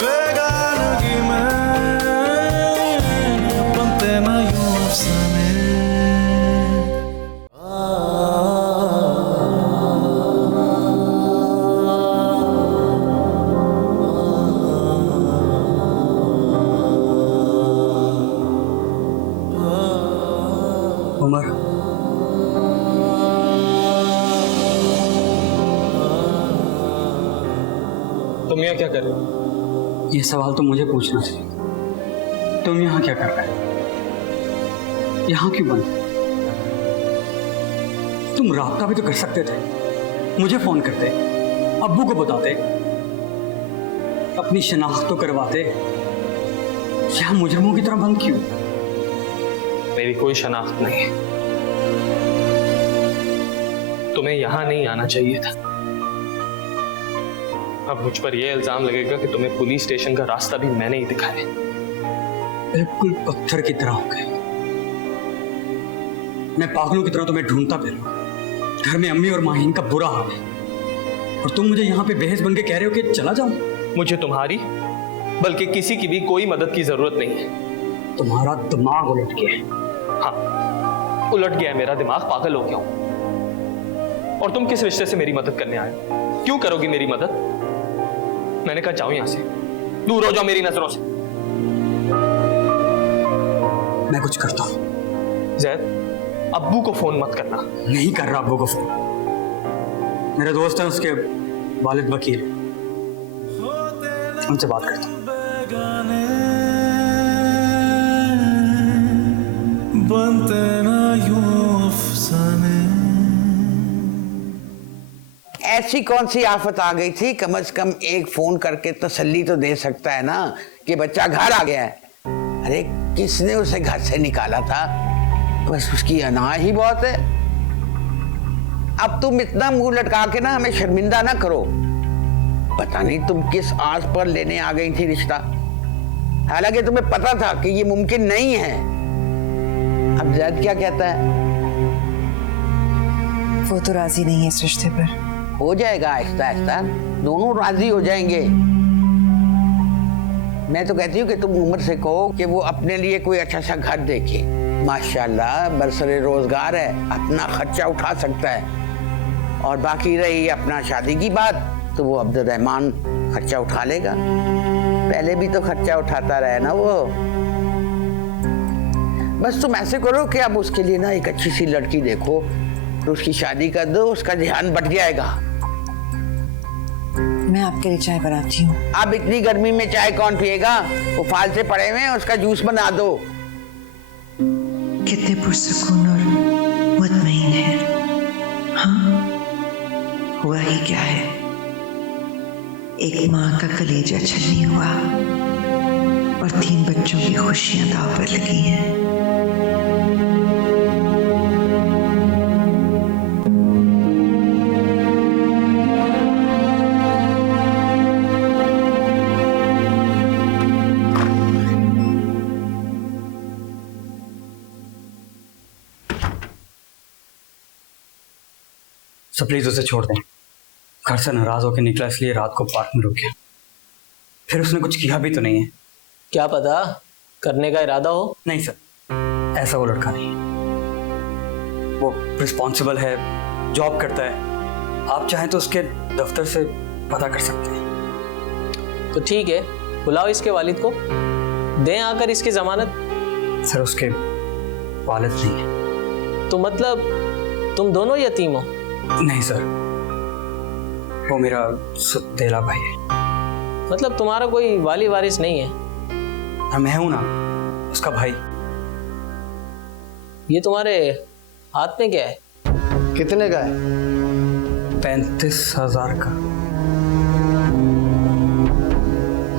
बेगानगी में बनते ना यूं अफसाने। उमर, तुम यहाँ क्या कर रहे हो? ये सवाल तो मुझे पूछना चाहिए। तुम यहाँ क्या कर रहे हो? यहाँ क्यों बंद? तुम राब्ता भी तो कर सकते थे, मुझे फोन करते, अब्बू को बताते, अपनी शनाख्त तो करवाते। यहाँ मुजरिमों की तरह बंद क्यों? मेरी कोई शनाख्त नहीं है। तुम्हें यहाँ नहीं आना चाहिए था। अब मुझ पर यह इल्जाम लगेगा कि तुम्हें पुलिस स्टेशन का रास्ता भी मैंने ही दिखाया। बिल्कुल पत्थर की तरह हो गए। मैं पागलों की तरह तुम्हें ढूंढता फिरूं। घर में अम्मी और माहीन का बुरा हाल है, और तुम मुझे यहाँ पे बेहस बन के कह रहे हो कि चला जाऊं। मुझे तुम्हारी बल्कि किसी की भी कोई मदद की जरूरत नहीं है। तुम्हारा दिमाग उलट गया है। हाँ, उलट गया है मेरा दिमाग, पागल हो गया हूं। और तुम किस रिश्ते से मेरी मदद करने आए? क्यों करोगी मेरी मदद? मैंने कहा जाओ यहां से, दूर हो जाओ मेरी नजरों से। मैं कुछ करता हूं। जैद, अब्बू को फोन मत करना। नहीं कर रहा अब्बू को फोन। मेरे दोस्त है, उसके वालिद वकील, उनसे बात करता हूं। बेगाने बनते ना यूं अफसाने। ऐसी कौन सी आफत आ गई थी? कम से कम एक फोन करके तसल्ली तो दे सकता है ना कि बच्चा घर आ गया है। अरे किसने उसे घर से निकाला था? बस उसकी अना ही बहुत है। अब तुम इतना मुंह लटका के ना हमें शर्मिंदा ना करो। पता नहीं तुम किस आस पर लेने आ गई थी रिश्ता, हालांकि तुम्हें पता था कि ये मुमकिन नहीं है। अब जैद क्या कहता है? वो तो राजी नहीं है इस रिश्ते पर। हो जाएगा आहिस्ता आहिस्ता, दोनों राजी हो जाएंगे। मैं तो कहती हूँ कि तुम उमर से कहो कि वो अपने लिए कोई अच्छा सा घर देखे। माशाल्लाह बरसरे रोजगार है, अपना खर्चा उठा सकता है। और बाकी रही अपना शादी की बात, तो वो अब्दुर्रहमान खर्चा उठा लेगा। पहले भी तो खर्चा उठाता रहे ना वो। बस तुम ऐसे करो कि अब उसके लिए ना एक अच्छी सी लड़की देखो, तो उसकी शादी कर दो, उसका ध्यान बट जाएगा। मैं आपके लिए चाय बनाती हूँ। अब इतनी गर्मी में चाय कौन पिएगा? वो फाल से पड़े हुए हैं, उसका जूस बना दो। कितने पुरसुकून और मुतमईन है। हाँ, हुआ ही क्या है, एक माँ का कलेजा छलनी हुआ और 3 बच्चों की खुशियां दांव पर लगी हैं। सब प्लीज उसे छोड़ दें। घर से नाराज होकर निकला, इसलिए रात को पार्क में रुक गया। फिर उसने कुछ किया भी तो नहीं है। क्या पता करने का इरादा हो। नहीं सर, ऐसा वो लड़का नहीं है। वो रिस्पॉन्सिबल है, जॉब करता है। आप चाहें तो उसके दफ्तर से पता कर सकते हैं। तो ठीक है, बुलाओ इसके वालिद को, दें आकर इसकी जमानत। सर उसके वालिद नहीं है। तो मतलब तुम दोनों यतीम हो? नहीं सर, वो मेरा सुतेला भाई है। मतलब तुम्हारा कोई वाली वारिस नहीं है? और मैं हूं ना उसका भाई। ये तुम्हारे हाथ में क्या है? कितने का है? 35,000 का।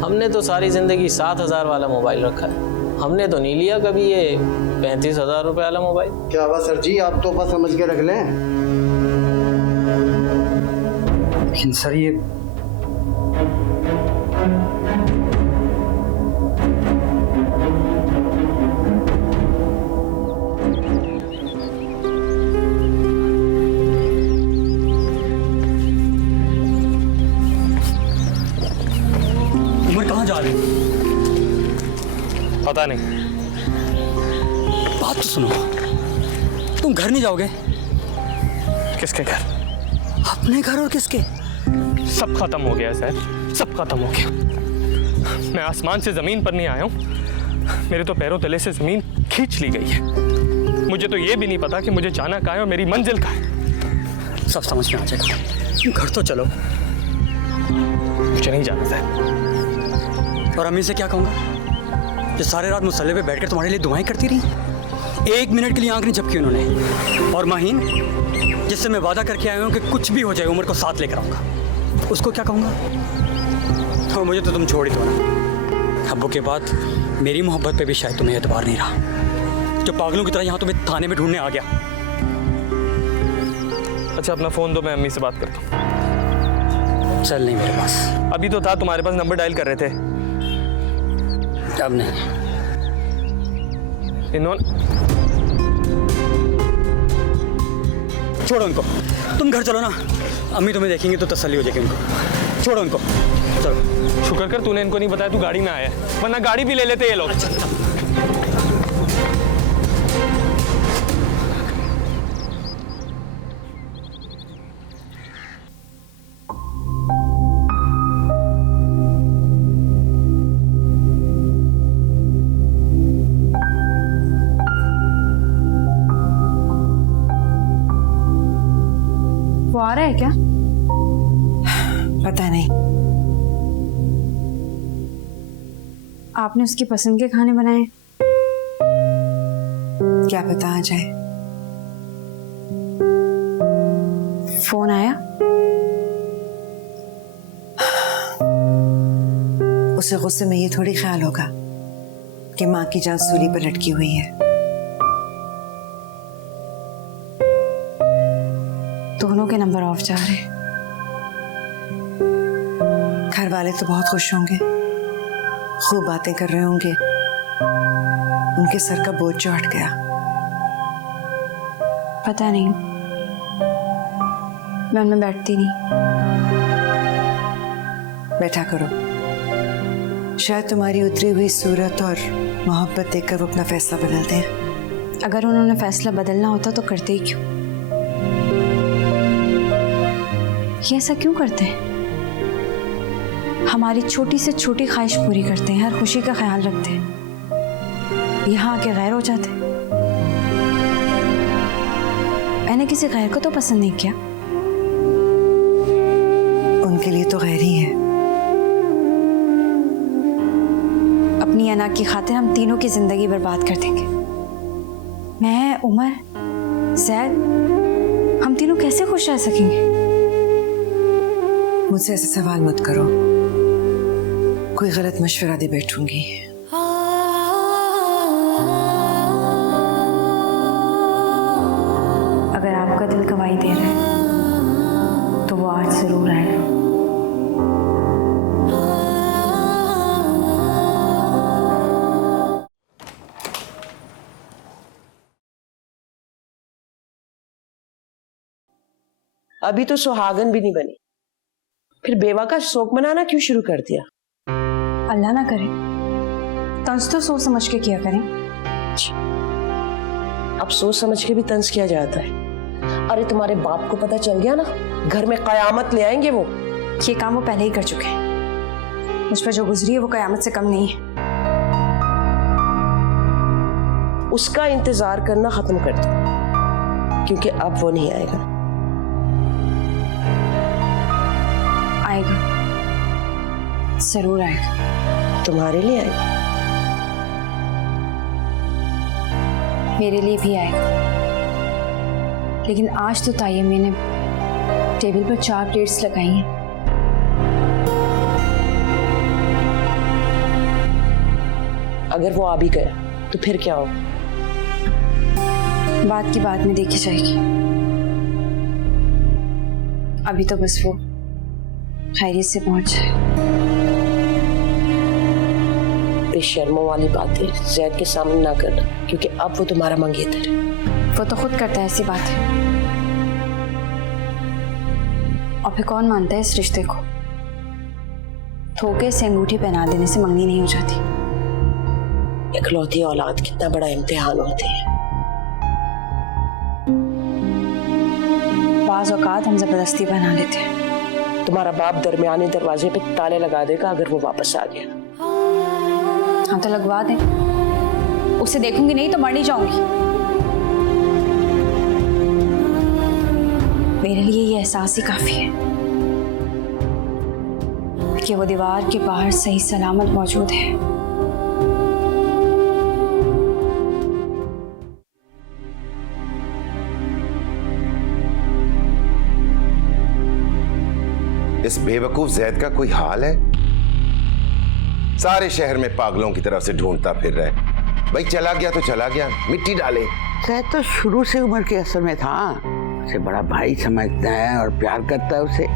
हमने तो सारी जिंदगी 7,000 वाला मोबाइल रखा है, हमने तो नहीं लिया कभी ये 35,000 रुपए वाला मोबाइल। क्या हुआ सर जी, आप तो बस समझ के रख लें। लेकिन सर ये जा रहे हैं? पता नहीं। बात तो सुनो, तुम घर नहीं जाओगे? किसके घर? अपने घर और किसके? सब खत्म हो गया सर, सब खत्म हो गया। मैं आसमान से जमीन पर नहीं आया हूँ, मेरे तो पैरों तले से जमीन खींच ली गई है। मुझे तो ये भी नहीं पता कि मुझे जाना कहाँ है और मेरी मंजिल कहाँ है। सब समझ में आ जाएगा, तुम घर तो चलो। मुझे नहीं जाना सर। और अम्मी से क्या कहूँगा जो सारे रात मुसल्ले पे बैठकर तुम्हारे लिए दुआएं करती रही? 1 मिनट के लिए आंख नहीं झपकी उन्होंने। और माहीन, जिससे मैं वादा करके आया हूँ कि कुछ भी हो जाए उमर को साथ लेकर आऊँगा, उसको क्या कहूँगा? और मुझे तो तुम छोड़ ही दो ना। अब्बू के बाद मेरी मोहब्बत पे भी शायद तुम्हें एतबार नहीं रहा, जो पागलों की तरह यहाँ तुम्हें थाने में ढूंढने आ गया। अच्छा अपना फ़ोन दो, मैं अम्मी से बात करता हूँ। चल नहीं मेरे पास। अभी तो था, तुम्हारे पास नंबर डायल कर रहे थे। अब नहीं। इन्होंने छोड़ो उनको, तुम घर चलो ना। अम्मी तुम्हें देखेंगे तो तसल्ली हो जाएगी उनको। छोड़ो उनको, चलो। शुक्र कर तूने इनको नहीं बताया तू गाड़ी में आया है, वरना गाड़ी भी ले लेते ये लोग। वो आ रहा है क्या? पता नहीं। आपने उसकी पसंद के खाने बनाए? क्या पता आ जाए। फोन आया? उसे गुस्से में ये थोड़ी ख्याल होगा कि माँ की जान सूली पर लटकी हुई है। दोनों के नंबर ऑफ जा रहे। घर वाले तो बहुत खुश होंगे, खूब बातें कर रहे होंगे। उनके सर का बोझ जो हट गया। पता नहीं, मैं उनमें बैठती नहीं। बैठा करो, शायद तुम्हारी उतरी हुई सूरत और मोहब्बत देखकर वो अपना फैसला बदल दें। अगर उन्होंने फैसला बदलना होता तो करते ही क्यों? ये ऐसा क्यों करते हैं? हमारी छोटी से छोटी ख्वाहिश पूरी करते हैं, हर खुशी का ख्याल रखते हैं, यहाँ आके गैर हो जाते हैं। मैंने किसी गैर को तो पसंद नहीं किया। उनके लिए तो गैर ही है। अपनी अना की खातिर हम तीनों की जिंदगी बर्बाद कर देंगे। मैं, उमर, जैद, हम तीनों कैसे खुश रह सकेंगे? मुझसे ऐसे सवाल मत करो, कोई गलत मशवरा दे बैठूंगी। अगर आपका दिल गवाही दे रहा है तो वो आज जरूर आएगा। अभी तो सुहागन भी नहीं बनी, फिर बेवा का शौक मनाना क्यों शुरू कर दिया? अल्लाह ना करे, तंज तो सोच समझ के किया करें। अब सोच समझ के भी तंज किया जाता है। अरे तुम्हारे बाप को पता चल गया ना, घर में कयामत ले आएंगे वो। ये काम वो पहले ही कर चुके हैं। मुझ पर जो गुजरी है वो कयामत से कम नहीं है। उसका इंतजार करना खत्म कर दो, क्योंकि अब वो नहीं आएगा। आएगा, जरूर आएगा। तुम्हारे लिए आएगा, मेरे लिए भी आएगा। लेकिन आज तो ताई अम्मी ने टेबल पर 4 प्लेट्स लगाई हैं। अगर वो आ भी गया तो फिर क्या हो? बात की बात में देखी जाएगी। अभी तो बस वो खैरियत से पहुंच जाए। बेशर्मों वाली बातें जैद के सामने ना करना, क्योंकि अब वो तुम्हारा मंगेतर है। वो तो खुद करता है ऐसी बात है। और फिर कौन मानता है इस रिश्ते को? धोखे से अंगूठी पहना देने से मंगनी नहीं हो जाती। इकलौती औलाद कितना बड़ा इम्तिहान होती है। बाज़ औकात हम जबरदस्ती पहना लेते हैं। तुम्हारा बाप दरमियाने दरवाजे पे ताले लगा देगा अगर वो वापस आ गया। हाँ तो लगवा दें, उसे देखूंगी नहीं तो मर नहीं जाऊंगी। मेरे लिए ये एहसास ही काफी है कि वो दीवार के बाहर सही सलामत मौजूद है। इस बेवकूफ जैद का कोई हाल है? सारे शहर में पागलों की तरफ से ढूंढता फिर रहा है। भाई चला गया तो चला गया, मिट्टी डाले। शायद तो शुरू से उमर के असर में था, उसे बड़ा भाई समझता है और प्यार करता है उसे।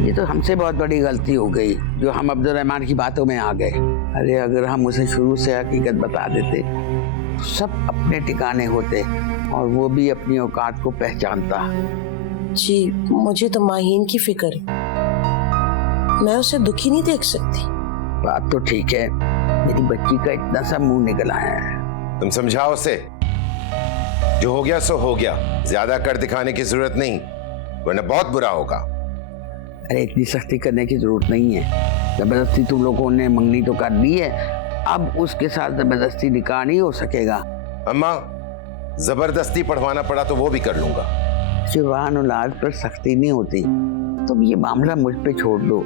ये तो हमसे बहुत बड़ी गलती हो गई जो हम अब्दुल रहमान की बातों में आ गए। अरे अगर हम उसे शुरू से हकीकत बता देते तो सब अपने ठिकाने होते और वो भी अपनी औकात को पहचानता। जी मुझे तो माहीन की फिक्र है, मैं उसे दुखी नहीं देख सकती। बात तो ठीक है, मेरी बच्ची का इतना सा मुंह निकल आया है। तुम समझाओ उसे, जो हो गया सो हो गया, ज्यादा कर दिखाने की जरूरत नहीं वरना बहुत बुरा होगा। अरे इतनी सख्ती करने की जरूरत नहीं है, जबरदस्ती तुम लोगों ने मंगनी तो कर दी है, अब उसके साथ जबरदस्ती निकाह नहीं हो सकेगा। अम्मा जबरदस्ती पढ़वाना पड़ा तो वो भी कर लूंगा। जवान औलाद पर सख्ती नहीं होती, तुम ये मामला मुझ पे छोड़ दो,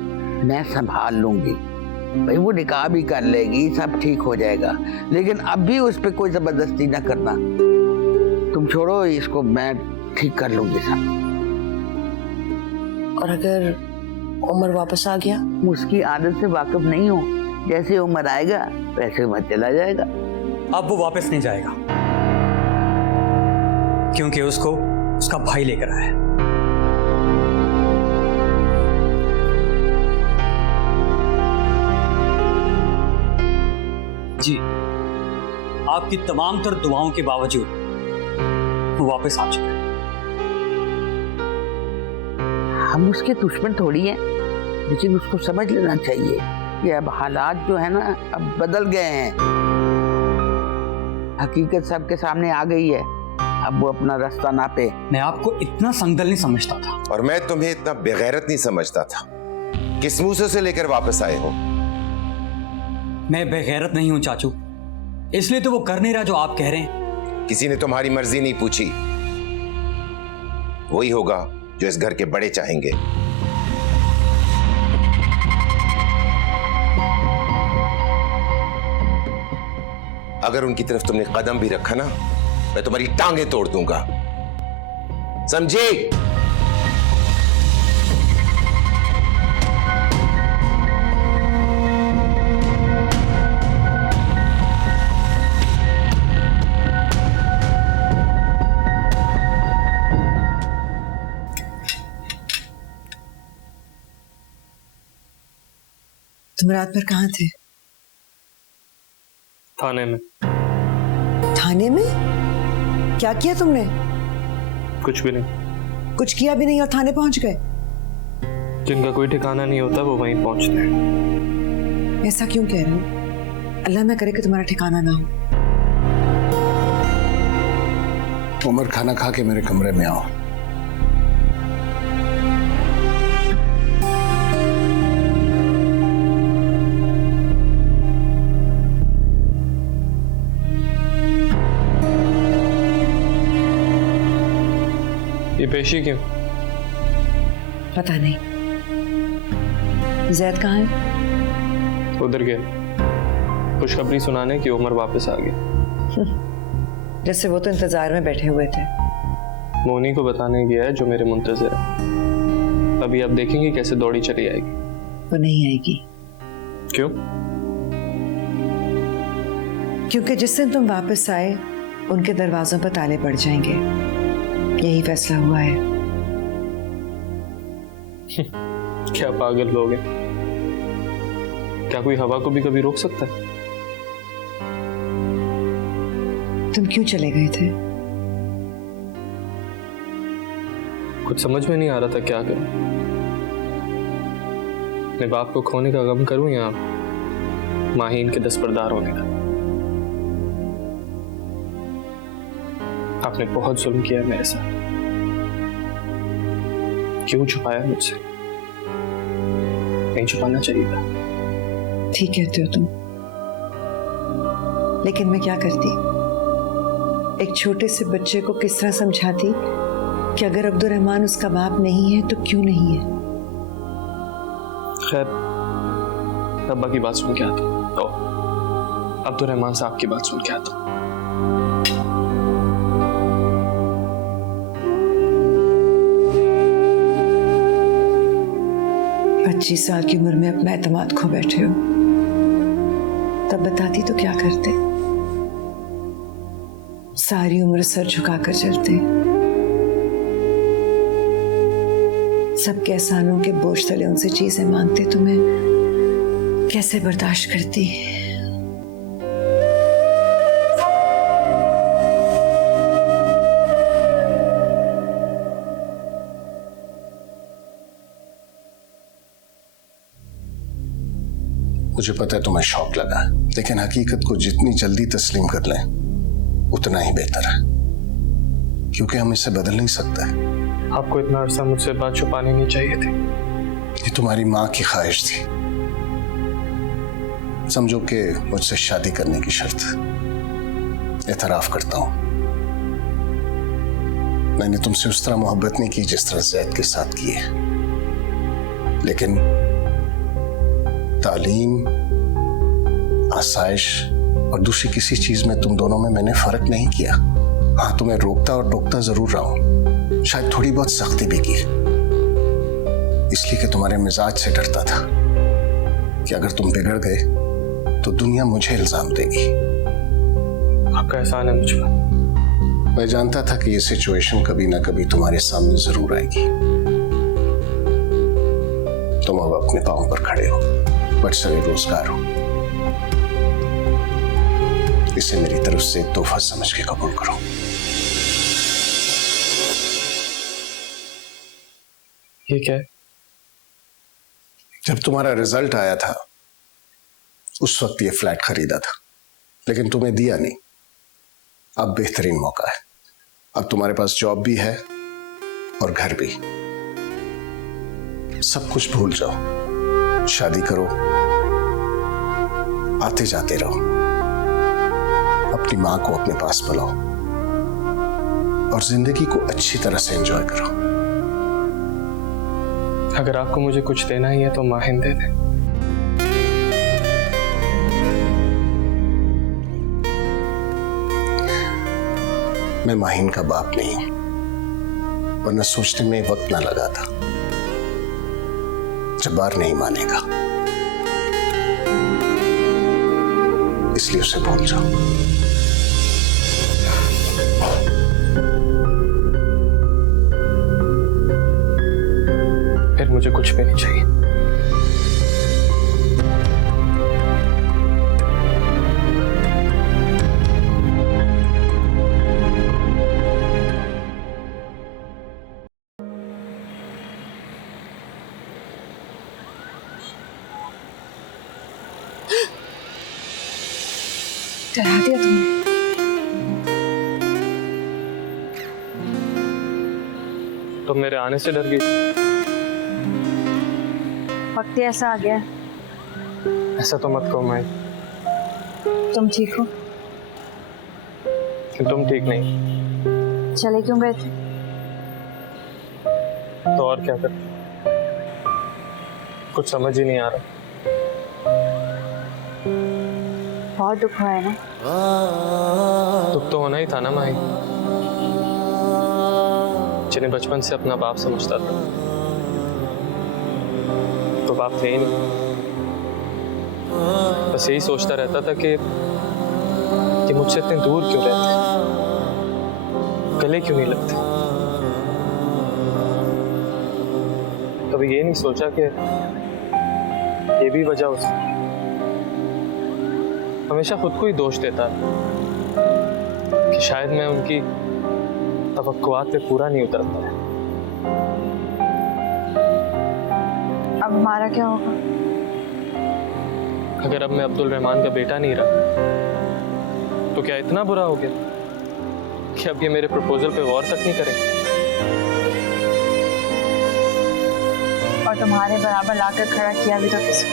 मैं संभाल लूंगी। भाई वो निकाह भी कर लेगी, सब ठीक हो जाएगा, लेकिन अब भी उस पे कोई जबरदस्ती ना करना। तुम छोड़ो इसको, मैं ठीक कर लूंगी सब। और अगर उमर वापस आ गया? उसकी आदत से वाकिफ नहीं हो, जैसे उमर आएगा वैसे उमर चला जाएगा। अब वो वापस नहीं जाएगा क्योंकि उसको उसका भाई लेकर आया है। जी, आपकी तमाम तर दुआओं के बावजूद वो वापस आ चुका है। हम उसके दुश्मन थोड़ी हैं, लेकिन उसको समझ लेना चाहिए कि अब हालात जो है ना अब बदल गए हैं। हकीकत सबके सामने आ गई है, अब वो अपना रास्ता नापे। मैं आपको इतना संगदल नहीं समझता था, और मैं तुम्हें इतना बेगैरत नहीं समझता था। किस मुंह से लेकर वापस आए हो? मैं बेगैरत नहीं हूं चाचू, इसलिए तो वो कर नहीं रहा जो आप कह रहे हैं। किसी ने तुम्हारी मर्जी नहीं पूछी, वही होगा जो इस घर के बड़े चाहेंगे। अगर उनकी तरफ तुमने कदम भी रखा ना, मैं तुम्हारी टांगें तोड़ दूंगा, समझे? तुम रात भर कहाँ थे? थाने में। थाने में? क्या किया तुमने? कुछ भी नहीं। कुछ किया भी नहीं और थाने पहुंच गए? जिनका कोई ठिकाना नहीं होता वो वहीं पहुंचते हैं। ऐसा क्यों कह रहे हो? अल्लाह ना करे कि तुम्हारा ठिकाना ना हो। उमर खाना खा के मेरे कमरे में आओ। ये पेशी क्यों? पता नहीं। जैद कहाँ है? उधर गया खुशखबरी सुनाने की उमर वापस आ गई। जैसे वो तो इंतजार में बैठे हुए थे। मोनी को बताने गया है जो मेरे मुंतजर है। अभी आप देखेंगे कैसे दौड़ी चली आएगी। वो नहीं आएगी। क्यों? क्योंकि जिस दिन तुम वापस आए उनके दरवाजों पर ताले पड़ जाएंगे, यही फैसला हुआ है। क्या पागल लोग हैं? क्या कोई हवा को भी कभी रोक सकता है? तुम क्यों चले गए थे? कुछ समझ में नहीं आ रहा था क्या करूं। अपने बाप को खोने का गम करूं या माहीन के दस्तबरदार होने का? आपने बहुत जुल्म किया है मेरे साथ। क्यों छुपाया मुझसे? नहीं छुपाना चाहिए था। ठीक कहते हो तुम, लेकिन मैं क्या करती? एक छोटे से बच्चे को किस तरह समझाती कि अगर अब्दुर्रहमान उसका बाप नहीं है तो क्यों नहीं है? खैर, अब्बा की बात सुन के आता हूँ। तो अब्दुर्रहमान साहब की बात सुन के आता हूँ। 25 साल की उम्र में अपना एतमाद खो बैठे हो। तब बताती तो क्या करते? सारी उम्र सर झुकाकर चलते, सबके एहसानों के बोझ तले उनसे चीजें मांगते, तो मैं कैसे बर्दाश्त करती? मुझे पता है तुम्हें शौक लगा, लेकिन हकीकत को जितनी जल्दी तस्लीम कर लें उतना ही बेहतर है, क्योंकि हम इसे बदल नहीं सकते। आपको इतना अरसा मुझसे बात छुपानी नहीं चाहिए थी। ये तुम्हारी माँ की ख्वाहिश थी। समझो कि मुझसे शादी करने की शर्त। एतराफ करता हूं, मैंने तुमसे उस तरह मोहब्बत नहीं की जिस तरह जैद के साथ की है, लेकिन तालीम, आसाइश और दूसरी किसी चीज में तुम दोनों में मैंने फर्क नहीं किया। हाँ, तुम्हें रोकता और टोकता जरूर रहा हूं, शायद थोड़ी बहुत सख्ती भी की, इसलिए कि तुम्हारे मिजाज से डरता था कि अगर तुम बिगड़ गए तो दुनिया मुझे इल्जाम देगी। आपका एहसान है मुझ पर। मैं जानता था कि ये सिचुएशन कभी ना कभी तुम्हारे सामने जरूर आएगी। तुम अब अपने पांव पर खड़े हो, बरसरे रोजगार हो, इसे मेरी तरफ से एक तोहफा समझ के कबूल करो। ये क्या है? जब तुम्हारा रिजल्ट आया था उस वक्त ये फ्लैट खरीदा था, लेकिन तुम्हें दिया नहीं। अब बेहतरीन मौका है। अब तुम्हारे पास जॉब भी है और घर भी। सब कुछ भूल जाओ, शादी करो, आते जाते रहो, अपनी मां को अपने पास बुलाओ और जिंदगी को अच्छी तरह से एंजॉय करो। अगर आपको मुझे कुछ देना ही है तो माहिन दे दे। मैं माहिन का बाप नहीं हूं, वरना सोचने में वक्त ना लगा था। जब्बार नहीं मानेगा, इसलिए उसे भूल जाओ। फिर मुझे कुछ भी नहीं चाहिए। डरा दिया तुमने। तुम मेरे आने से डर गई? वक्त ही ऐसा आ गया है। ऐसा तो मत कहो माई। तुम ठीक हो? कि तुम ठीक नहीं? चले क्यों गए थे? तो और क्या कर? कुछ समझ ही नहीं आ रहा। बहुत दुख हुआ है ना? दुख तो होना ही था ना माही, जिन्हें बचपन से अपना बाप समझता था, तो बाप थे ही नहीं। बस यही सोचता रहता था कि मुझसे इतने दूर क्यों रहते, गले क्यों नहीं लगते। कभी ये नहीं सोचा कि ये भी वजह हो सकती है। हमेशा खुद को ही दोष देता कि शायद मैं उनकी तवक्कुआत पे पूरा नहीं उतर पाया। अब हमारा क्या होगा? अगर अब मैं अब्दुल रहमान का बेटा नहीं रहा तो क्या इतना बुरा हो गया कि अब ये मेरे प्रपोजल पे गौर तक नहीं करेंगे? और तुम्हारे बराबर लाकर खड़ा किया भी तो किसी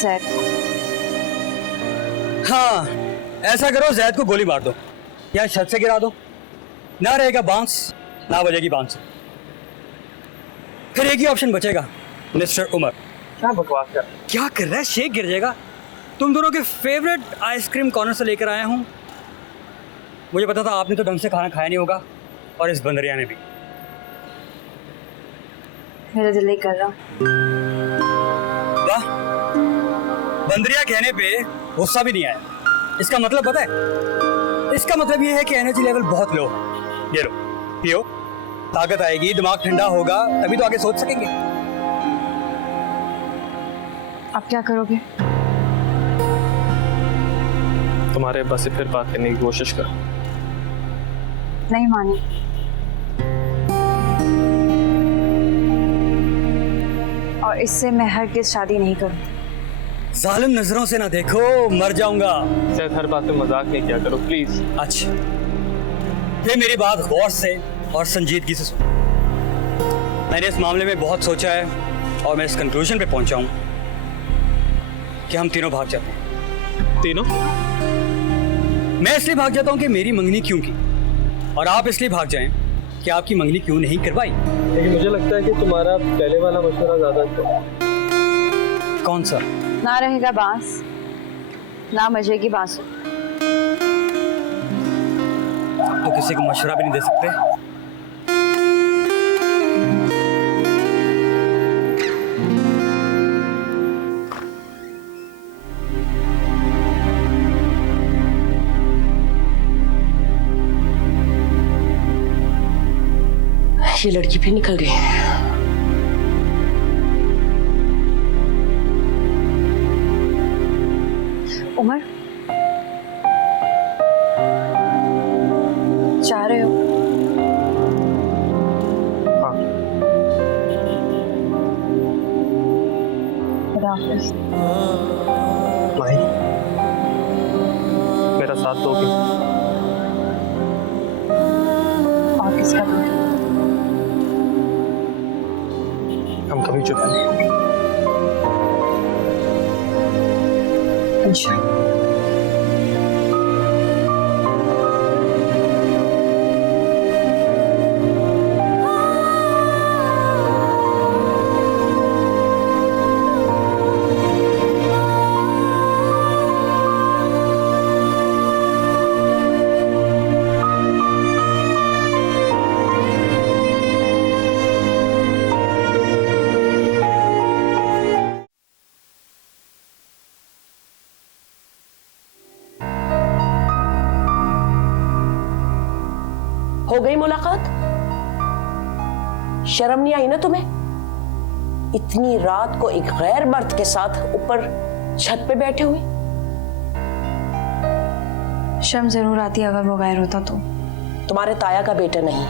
जैद। हाँ, ऐसा करो, जैद को गोली मार दो या छत से गिरा दो। ना रहेगा बांस, ना बजेगी बांस। फिर एक ही ऑप्शन बचेगा, मिस्टर उमर। क्या बकवास कर? क्या कर रहा है? शेक गिर जाएगा। तुम दोनों के फेवरेट आइसक्रीम कॉर्नर से लेकर आया हूँ। मुझे पता था आपने तो ढंग से खाना खाया नहीं होगा, और इस बंदरिया ने भी। मेरा दिल नहीं कर रहा। वाह, बंदरिया कहने पे गुस्सा भी नहीं आया। इसका मतलब पता है? इसका मतलब ये है कि एनर्जी लेवल बहुत लो। ये लो, पियो, ताकत आएगी, दिमाग ठंडा होगा, तभी तो आगे सोच सकेंगे। आप क्या करोगे? तुम्हारे अब्बा से फिर बात करने की कोशिश करो। नहीं मानी। और इससे मैं हरगिज़ शादी नहीं करूंगी। जालिम नजरों से ना देखो, मर जाऊंगा। शायद हर बात में मजाक नहीं किया करो प्लीज। अच्छा, फिर मेरी बात गौर से और संजीदगी से सुनो। मैंने इस मामले में बहुत सोचा है और मैं इस कंक्लूजन पे पहुंचा हूं कि हम तीनों भाग जाते हैं। तीनों? मैं इसलिए भाग जाता हूं कि मेरी मंगनी क्यों की, और आप इसलिए भाग जाएं कि आपकी मंगनी क्यों नहीं करवाई। लेकिन मुझे लगता है कि तुम्हारा पहले वाला मशवरा ज्यादा अच्छा है। कौन सा? ना रहेगा बांस, ना बजेगी बांसुरी। तो किसी को मशवरा भी नहीं दे सकते? ये लड़की भी निकल गई। उमर, जा रहे हो? हाँ। खुदा हाफिज़। भाई, मेरा साथ दोगे? और किसका दोगे? हम कभी चुप नहीं। इंशाअल्लाह। हो गई मुलाकात? शर्म नहीं आई ना तुम्हें? इतनी रात को एक गैर मर्द के साथ ऊपर छत पे बैठे हुए। शर्म जरूर आती अगर वो गैर होता तो। तुम्हारे ताया का बेटा नहीं है,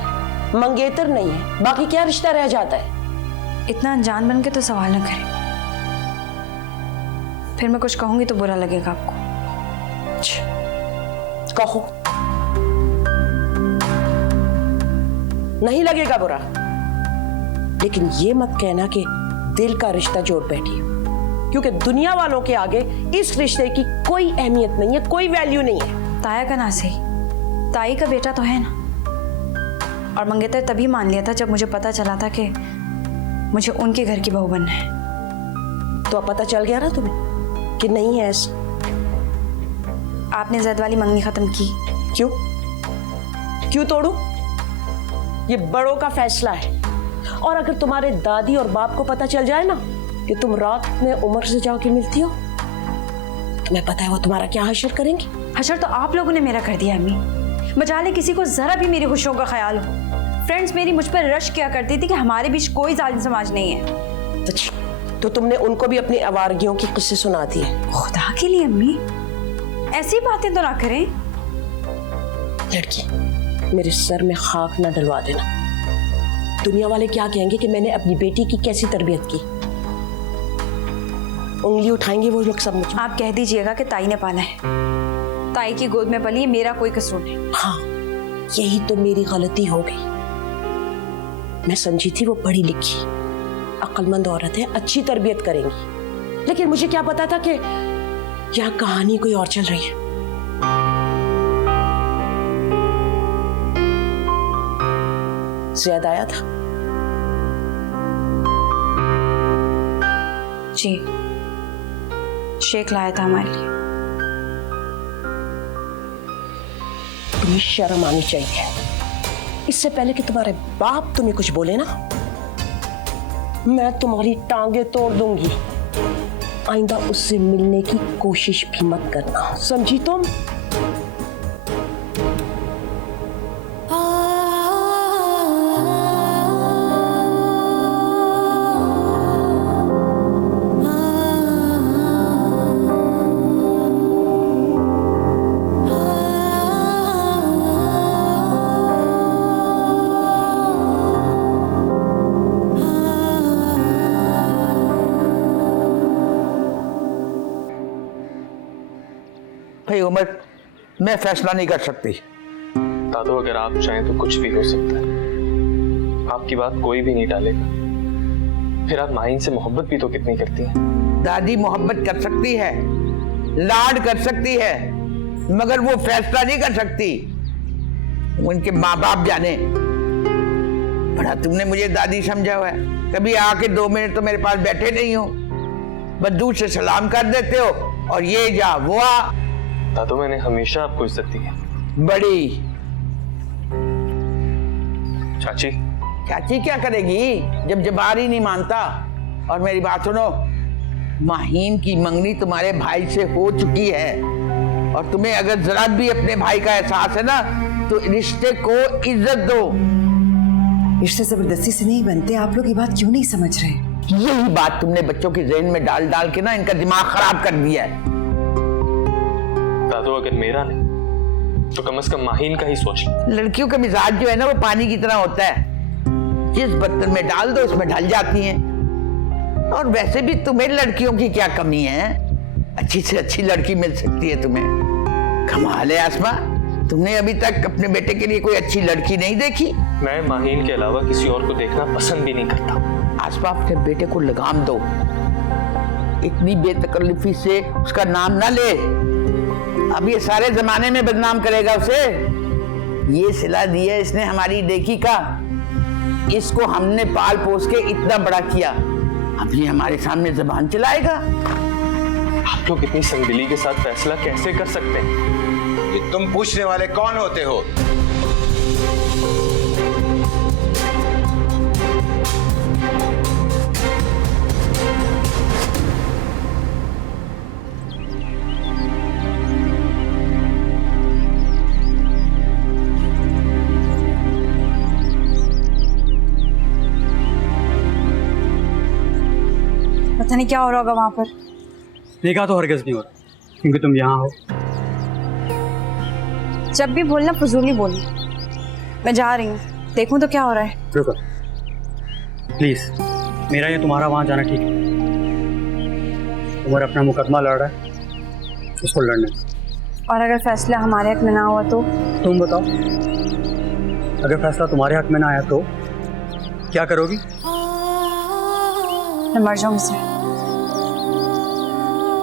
मंगेतर नहीं है, बाकी क्या रिश्ता रह जाता है? इतना अनजान बन के तो सवाल न करें, फिर मैं कुछ कहूंगी तो बुरा लगेगा आपको। कहो, नहीं लगेगा बुरा, लेकिन ये मत कहना कि दिल का रिश्ता जोड़ बैठी, क्योंकि दुनिया वालों के आगे इस रिश्ते की कोई अहमियत नहीं है, कोई वैल्यू नहीं है। ताया का ना सही, ताई का बेटा तो है ना। और मंगेतर तभी मान लिया था जब मुझे पता चला था कि मुझे उनके घर की बहू बनना है। तो अब पता चल गया ना तुम्हें कि नहीं है ऐसा? आपने जैद वाली मंगनी खत्म की। क्यों? क्यों तोड़ू? ये बड़ों का फैसला है। और अगर तुम्हारे दादी और बाप को पता चल जाए ना कि तुम रात में उमर से जाके मिलती हो, तुम्हें पता है वो तुम्हारा क्या हशर करेंगे? हशर तो आप लोगों ने मेरा कर दिया अम्मी। मजाले किसी को जरा भी मेरी खुशियों का ख्याल हो। फ्रेंड्स मेरी मुझ पर रश किया करती थी कि हमारे बीच कोई जालिम समाज नहीं है। तो तुमने उनको भी अपनी आवारगियों की किस्से सुना दी है। खुदा के लिए अम्मी, ऐसी बातें तो ना करें। लड़की, मेरे सर में खाक ना डलवा देना। दुनिया वाले क्या कहेंगे कि मैंने अपनी बेटी की कैसी तरबियत की। उंगली उठाएंगे वो लोग सब मुझ। आप कह दीजिएगा कि ताई ने पाला है, ताई की गोद में पली है, मेरा कोई कसूर नहीं। हाँ, यही तो मेरी गलती हो गई। मैं समझी थी वो पढ़ी लिखी अक्लमंद औरत है, अच्छी तरबियत करेंगी, लेकिन मुझे क्या पता था कि यहाँ कहानी कोई और चल रही है। ज़ैद आया था? जी, शेख लाया था हमारे लिए। तुम्हें शर्म आनी चाहिए। इससे पहले कि तुम्हारे बाप तुम्हें कुछ बोले ना, मैं तुम्हारी टांगे तोड़ दूंगी। आइंदा उससे मिलने की कोशिश भी मत करना, समझी तुम? भाई उमर, मैं फैसला नहीं कर सकती। दादू अगर आप चाहें तो कुछ भी हो सकता है, आपकी बात कोई भी नहीं टालेगा। फिर आप माहिन से मोहब्बत भी तो कितनी करती हैं। दादी मोहब्बत कर सकती है, लाड कर सकती है, मगर वो फैसला नहीं कर सकती। उनके माँ बाप जाने। बड़ा तुमने मुझे दादी समझा हुआ है, कभी आके 2 मिनट तो मेरे पास बैठे नहीं हो, बस दूर से सलाम कर देते हो और ये जा वो आ। दादू मैंने हमेशा आपको इज्जत दी है। बड़ी चाची। चाची क्या करेगी जब जबार ही नहीं मानता। और मेरी बात सुनो, माहीन की मंगनी तुम्हारे भाई से हो चुकी है, और तुम्हें अगर जरा भी अपने भाई का एहसास है ना, तो रिश्ते को इज्जत दो। रिश्ते जबरदस्ती से नहीं बनते। आप लोग ये बात क्यों नहीं समझ रहे? यही बात तुमने बच्चों के ज़हन में डाल डाल के ना इनका दिमाग खराब कर दिया है। दादू अगर मेरा नहीं तो कम से कम माहीन का ही सोच लो। लड़कियों का मिजाज जो है ना वो पानी की तरह होता है, जिस बर्तन में डाल दो उसमें ढल जाती हैं। और वैसे भी तुम्हें लड़कियों की क्या कमी है, अच्छी से अच्छी लड़की मिल सकती है तुम्हें। कमाल है आसमा, तुमने अभी तक अपने बेटे के लिए कोई अच्छी लड़की नहीं देखी? मैं माहीन के अलावा किसी और को देखना पसंद भी नहीं करता। आसमा अपने बेटे को लगाम दो, इतनी बेतकल्लुफी से उसका नाम ना ले। अब ये सारे जमाने में बदनाम करेगा उसे। ये सिला दिया इसने हमारी देखी का, इसको हमने पाल पोस के इतना बड़ा किया, अब ये हमारे सामने जबान चलाएगा। आप लोग इतनी संगदिली के साथ फैसला कैसे कर सकते हैं? ये तुम पूछने वाले कौन होते हो? पता नहीं क्या हो रहा होगा वहां पर। देखा तो हरगिज़ नहीं हो रहा, क्योंकि तुम यहाँ हो। जब भी बोलना फजूली बोलना। मैं जा रही हूँ, देखूं तो क्या हो रहा है। रुको प्लीज, मेरा या तुम्हारा वहां जाना ठीक है। उमर अपना मुकदमा लड़ रहा है, उसको लड़ने दो। और अगर फैसला हमारे हक में ना हुआ तो? तुम बताओ, अगर फैसला तुम्हारे हक में ना आया तो क्या करोगी? मैं मर जाऊंगी सर,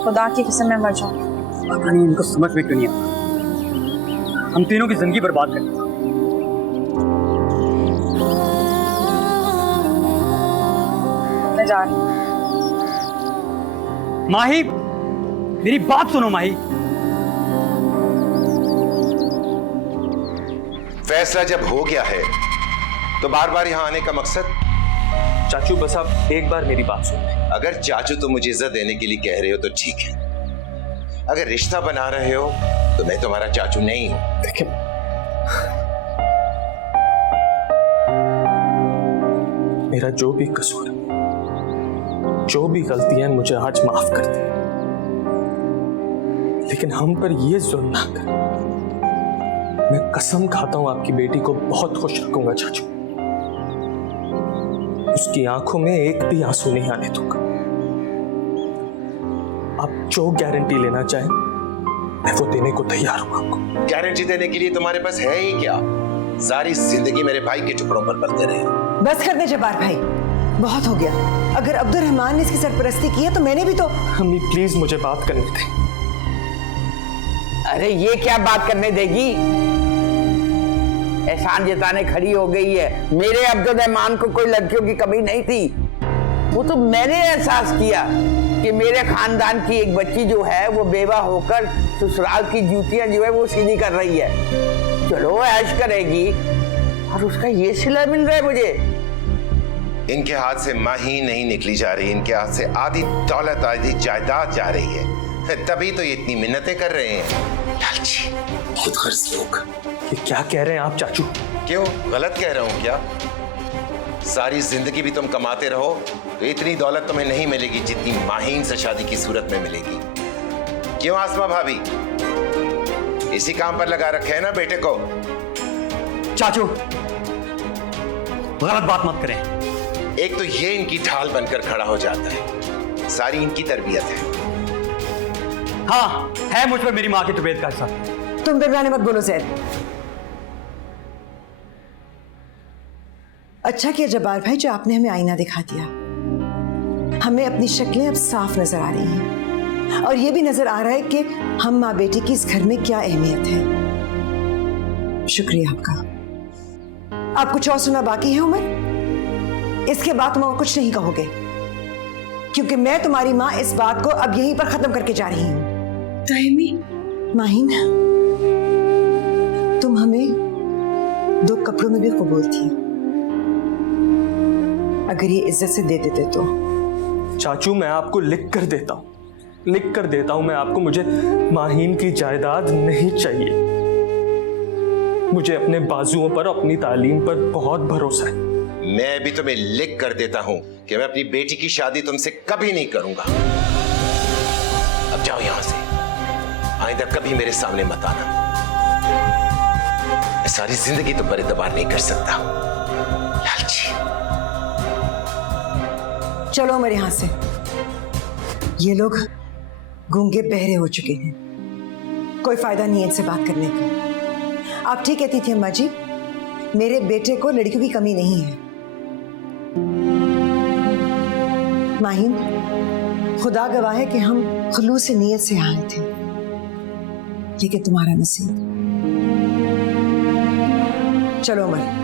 खुदा की कसम मैं मर जाऊंगी। पता नहीं इनको समझ में क्यों नहीं आता, हम तीनों की जिंदगी बर्बाद कर दी। मैं जा रही हूँ। माही, मेरी बात सुनो माही। फैसला जब हो गया है तो बार बार यहां आने का मकसद? चाचू बस आप एक बार मेरी बात सुन लें। अगर चाचू तुम मुझे इज्जत देने के लिए कह रहे हो तो ठीक है, अगर रिश्ता बना रहे हो तो मैं तुम्हारा चाचू नहीं हूं। देखिए, मेरा जो भी कसूर, जो भी गलतियां मुझे आज माफ कर दी, लेकिन हम पर ये जुल्म ना कर। मैं कसम खाता हूं आपकी बेटी को बहुत खुश रखूंगा चाचू, उसकी आंखों में एक भी आंसू नहीं आने दूंगा। जो गारंटी लेना चाहे मैं वो देने को तैयार हूं आपको। गारंटी देने के लिए तुम्हारे पास है ही क्या? सारी जिंदगी मेरे भाई के टुकड़ों पर पलते रहे। बस कर दे जब्बार भाई, बहुत हो गया। अगर अब्दुल रहमान ने इसकी सरपरस्ती की है तो मैंने भी तो। अम्मी प्लीज मुझे बात करने दें। अरे ये क्या बात करने देगी? एहसान जताने खड़ी हो गई है। मेरे अब्दुल रहमान को कोई लड़कियों की कमी नहीं थी। वो तो मैंने एहसास किया कि मेरे खानदान की एक बच्ची जो है वो बेवा होकर ससुराल की जूतियां जो है वो सीधी कर रही है। चलो ऐश करेगी और उसका ये सिला मिल रहा है मुझे। इनके हाथ से माही नहीं निकली जा रही, इनके हाथ से आधी दौलत आधी जायदाद जा रही है, तभी तो ये इतनी मिन्नतें कर रहे हैं। लालची खुदगर्ज लोग। ये क्या कह रहे हैं आप चाचू? क्यों गलत कह रहा हूं क्या? सारी जिंदगी भी तुम कमाते रहो तो इतनी दौलत तुम्हें नहीं मिलेगी जितनी माहीन से शादी की सूरत में मिलेगी। क्यों आसमा भाभी, इसी काम पर लगा रखे है ना बेटे को? चाचू गलत बात मत करें। एक तो ये इनकी ढाल बनकर खड़ा हो जाता है, सारी इनकी तरबियत है। हाँ है मुझ पर मेरी माँ की तबीयत का हिस्सा। तुम बिगड़ाने मत बोलो जैद। अच्छा किया जब्बार भाई जो आपने हमें आईना दिखा दिया। हमें अपनी शक्लें अब साफ नजर आ रही हैं और ये भी नजर आ रहा है कि हम माँ बेटी की इस घर में क्या अहमियत है। शुक्रिया आपका। आप कुछ और सुना बाकी है उमर? इसके बाद तुम और कुछ नहीं कहोगे क्योंकि मैं तुम्हारी माँ इस बात को अब यहीं पर खत्म करके जा रही हूँ। माहीन, तुम हमें 2 कपड़ों में भी कबूल थी। अगर ये इज्जत से दे देते तो। चाचू मैं आपको लिख कर देता हूं मैं आपको। मुझे माहीन की जायदाद नहीं चाहिए। मुझे अपने बाजुओं पर अपनी तालीम पर बहुत भरोसा है। मैं भी तुम्हें लिख कर देता हूं कि मैं अपनी बेटी की शादी तुमसे कभी नहीं करूंगा। अब जाओ यहां से, आइंदा कभी मेरे सामने मत आना। मैं सारी जिंदगी तुम पर एतबार नहीं कर सकता। लालची। चलो मेरे यहां से। ये लोग गूंगे बहरे हो चुके हैं, कोई फायदा नहीं है इनसे बात करने का। आप ठीक कहती थी अम्मा जी, मेरे बेटे को लड़कियों की कमी नहीं है। माहीन, खुदा गवाह है कि हम खुलूस नीयत से आए थे, लेकिन तुम्हारा नसीब। चलो उमर।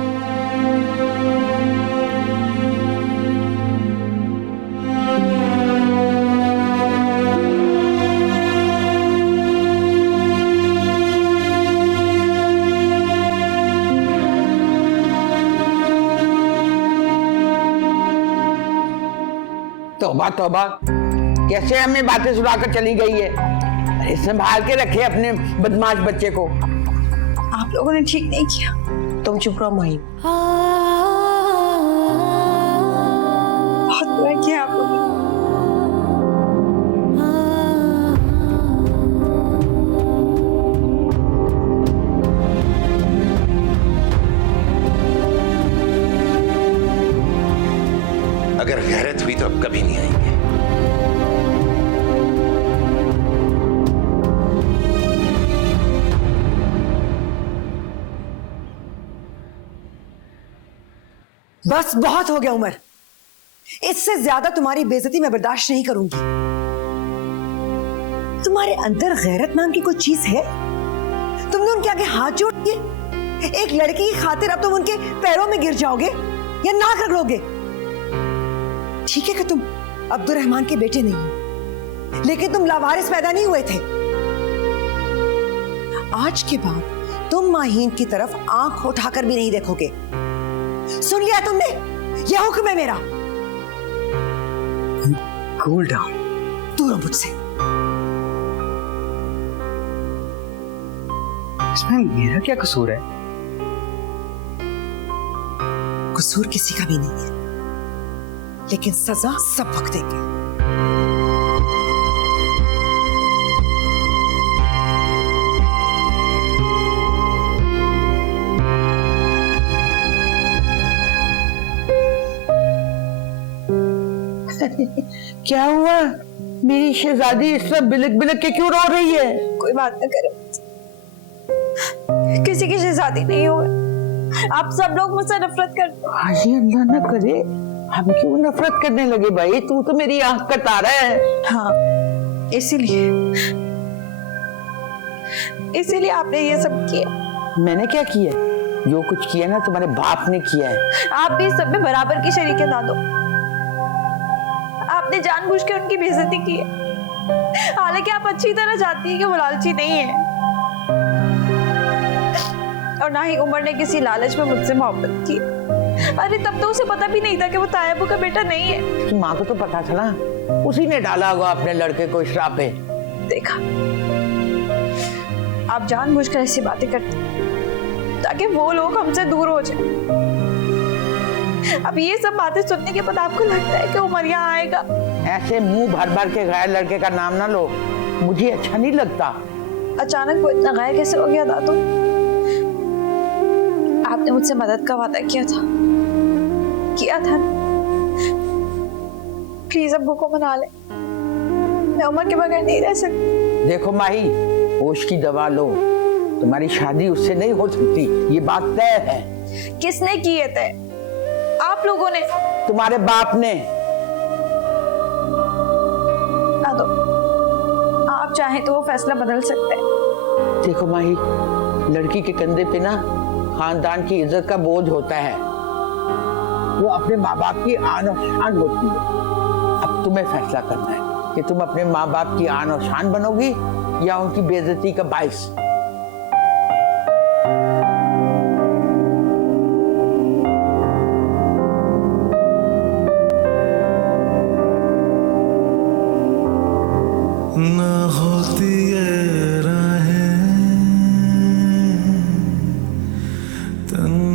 तौबा तौबा, कैसे हमें बातें सुनाकर चली गई है। अरे संभाल के रखे अपने बदमाश बच्चे को। आप लोगों ने ठीक नहीं किया। तुम चुप रहो माही। बहुत बुरा किया आप लोगों ने। अगर गैरत हुई तो अब कभी नहीं आएंगे। बस बहुत हो गया उमर। इससे ज्यादा तुम्हारी बेइज्जती मैं बर्दाश्त नहीं करूंगी। तुम्हारे अंदर गैरत नाम की कोई चीज है? तुमने उनके आगे हाथ जोड़ दिए। एक लड़की की खातिर अब तुम उनके पैरों में गिर जाओगे या नाक रगड़ोगे? ठीक है कि तुम अब्दुल रहमान के बेटे नहीं हो, लेकिन तुम लावारिस पैदा नहीं हुए थे। आज के बाद तुम माहीन की तरफ आंख उठाकर भी नहीं देखोगे। सुन लिया तुमने? यह हुक्म है मेरा। कूल डाउन, दूर हो मुझसे। इसमें मेरा क्या कसूर है? कसूर किसी का भी नहीं है, लेकिन सजा सब वक्त देंगे। क्या हुआ? मेरी शहजादी इस तरह बिलक बिलक के क्यों रो रही है? कोई बात न करो, किसी की शहजादी नहीं हो। आप सब लोग मुझसे नफरत करते हो। हाजी अल्लाह ना करे, हम क्यों नफरत करने लगे भाई? तू तो मेरी आंख का तारा है। हाँ, इसीलिए आपने ये सब किया। मैंने क्या किया? जो कुछ किया ना तुम्हारे बाप ने किया है। आप भी सब में बराबर की शरीक है दादो। आपने जानबूझ के उनकी बेइज्जती की है, हालांकि आप अच्छी तरह जानती हैं कि वो लालची नहीं है, और ना ही उमर ने किसी लालच में मुझसे मोहब्बत की। अरे तब तो उसे पता भी नहीं था कि वो तायबू का बेटा नहीं है। कि माँ को तो पता चला, उसी ने डाला होगा अपने लड़के को इस राह पे। देखा, आप जानबूझकर ऐसी बातें करते ताकि वो लोग हमसे दूर हो जाए। अब ये सब बातें सुनने के बाद आपको लगता है कि उमर यहाँ आएगा? ऐसे मुंह भर भर के गैर लड़के का नाम ना लो, मुझे अच्छा नहीं लगता। अचानक वो इतना गायब कैसे हो गया दादू? आपने मुझसे मदद का वादा किया था ना? प्लीज अब्बू को मना ले, मैं उमर के बगैर नहीं रह सकती। देखो माही, होश की दवा लो, तुम्हारी शादी उससे नहीं हो सकती, ये बात तय है। किसने की है तय? आप लोगों ने। तुम्हारे बाप ने। दादू, आप चाहें तो वो फैसला बदल सकते हैं। देखो माही, लड़की के कंधे पे ना खानदान की इज्जत का बोझ होता है, वो अपने माँ बाप की आन और शान होती है। अब तुम्हें फैसला करना है कि तुम अपने माँ बाप की आन और शान बनोगी या उनकी बेइज्जती का बाइस। न होती ये राहें तन्हा